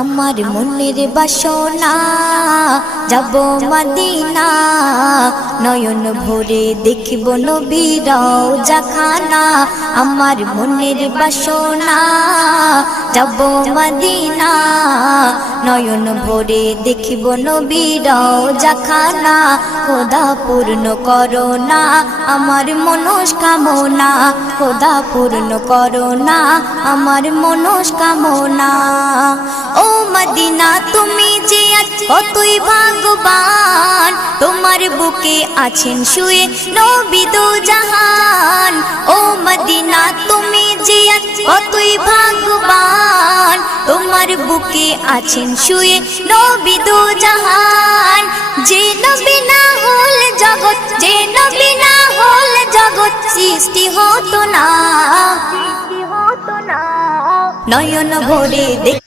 আমার মনের বাসনা যাব মদিনা, নয়ন ভরে দেখিব নবীর রওজাখানা। আমার মনের বাসনা যাব মদিনা, নয়ন ভরে দেখিব নবীর রওজাখানা। খোদা পূর্ণ করো না আমার মনস্কামনা, খোদা পূর্ণ করো না আমার মনস্কামনা। ও মদিনা তুমি যে কতই ভাগ্যবান, তোমার বুকে আছেন শুয়ে নবী দো জাহান। ও মদিনা তুমি যে কতই ভাগ্যবান, তোমার বুকে আছেন শুয়ে নবী দো জাহান। যে নবী না হল জগৎ, যে নবী না হল জগৎ সৃষ্টি হতো না। নয়ন ভরে দেখ